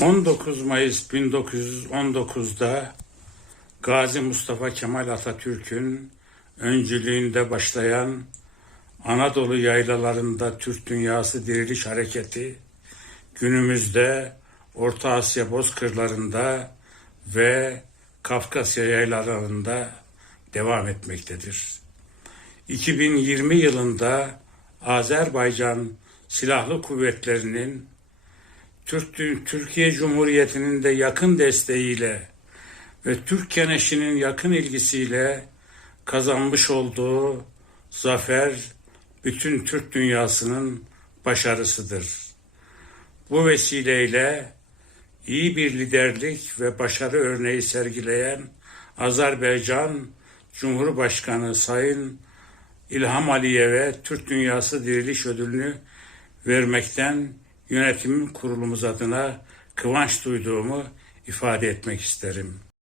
19 Mayıs 1919'da Gazi Mustafa Kemal Atatürk'ün öncülüğünde başlayan Anadolu yaylalarında Türk Dünyası Diriliş Hareketi günümüzde Orta Asya bozkırlarında ve Kafkasya yaylalarında devam etmektedir. 2020 yılında Azerbaycan Silahlı Kuvvetleri'nin Türk, Türkiye Cumhuriyeti'nin de yakın desteğiyle ve Türk Keneşi'nin yakın ilgisiyle kazanmış olduğu zafer bütün Türk dünyasının başarısıdır. Bu vesileyle iyi bir liderlik ve başarı örneği sergileyen Azerbaycan Cumhurbaşkanı Sayın İlham Aliyev'e Türk Dünyası Diriliş Ödülünü vermekten yönetim kurulumuz adına kıvanç duyduğumu ifade etmek isterim.